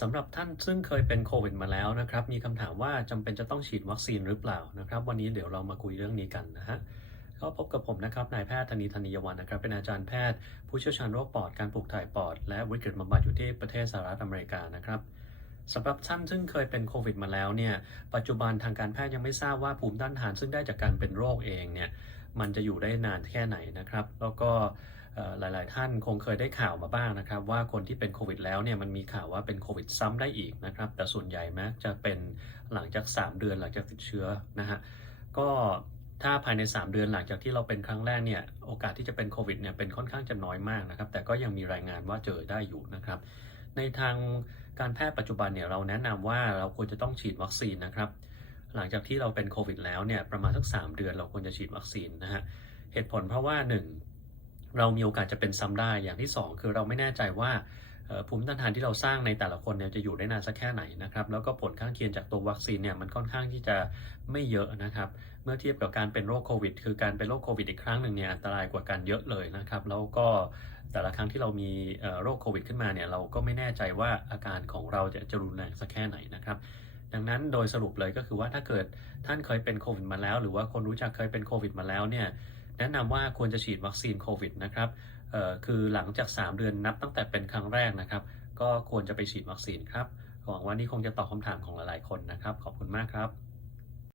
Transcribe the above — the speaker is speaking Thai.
สำหรับท่านซึ่งเคยเป็นโควิดมาแล้วนะครับ มีคำถามว่าจำเป็นจะต้องฉีดวัคซีนหรือเปล่านะครับ วันนี้เดี๋ยวเรามาคุยเรื่องนี้กันนะฮะก็พบกับผมนะครับ นายแพทย์ธนีธนียวันนะครับ เป็นอาจารย์แพทย์ ผู้เชี่ยวชาญโรคปอด การปลูกถ่ายปอด และวิกฤตบำบัดอยู่ที่ประเทศสหรัฐอเมริกานะครับสำหรับท่านซึ่งเคยเป็นโควิดมาแล้วเนี่ย ปัจจุบันทางการแพทย์ยังไม่ทราบว่าภูมิต้านทานซึ่งได้จากการเป็นโรคเองเนี่ย มันจะอยู่ได้นานแค่ไหนนะครับ แล้วก็หลาย ๆ ท่านคงเคยได้ข่าวมาบ้างนะครับ ว่าคนที่เป็นโควิดแล้วเนี่ยมันมีข่าวว่าเป็นโควิดซ้ำได้อีกนะครับ แต่ส่วนใหญ่มักจะเป็นหลังจาก 3 เดือนหลังจากติดเชื้อนะฮะก็ถ้าภายใน 3 เดือนหลังจากที่เราเป็นครั้งแรกเนี่ยโอกาสที่จะเป็นโควิดเนี่ยเป็นค่อนข้างจะน้อยมากนะครับ แต่ก็ยังมีรายงานว่าเจอได้อยู่นะครับ ในทางการแพทย์ปัจจุบันเนี่ยเราแนะนำว่าเราควรจะต้องฉีดวัคซีนนะครับ หลังจากที่เราเป็นโควิดแล้วเนี่ยประมาณสัก 3 เดือนเราควรจะฉีดวัคซีนนะฮะเหตุผลเพราะว่า 1 เรามีโอกาสจะเป็นซ้ำได้อย่างที่ 2 คือเราไม่แน่ใจว่าภูมิต้านทานที่เราสร้างในแต่ละคนเนี่ยจะอยู่ได้นานสักแค่ไหนนะครับแล้วก็ผลข้างเคียงจากตัววัคซีนเนี่ยมันค่อนข้างที่จะไม่เยอะนะครับเมื่อเทียบกับการเป็นโรคโควิด คือการเป็นโรคโควิดอีกครั้งหนึ่งเนี่ยอันตรายกว่ากันเยอะเลยนะครับแล้วก็แต่ละครั้งที่เรามีโรคโควิดขึ้นมาเนี่ยเราก็ไม่แน่ใจว่าอาการของเราจะจะรุนแรงสักแค่ไหนนะครับ ดังนั้นโดยสรุปเลยก็คือว่าถ้าเกิดท่านเคยเป็นโควิดมาแล้ว หรือว่าคนรู้จักเคยเป็นโควิดมาแล้วเนี่ยแนะนำว่าควรจะฉีดวัคซีนโควิดนะครับคือหลังจาก 3 เดือนนับตั้งแต่เป็นครั้งแรกนะครับ ก็ควรจะไปฉีดวัคซีนครับหวังว่านี่คงจะตอบคำถามของหลายๆคนนะครับ ขอบคุณมากครับ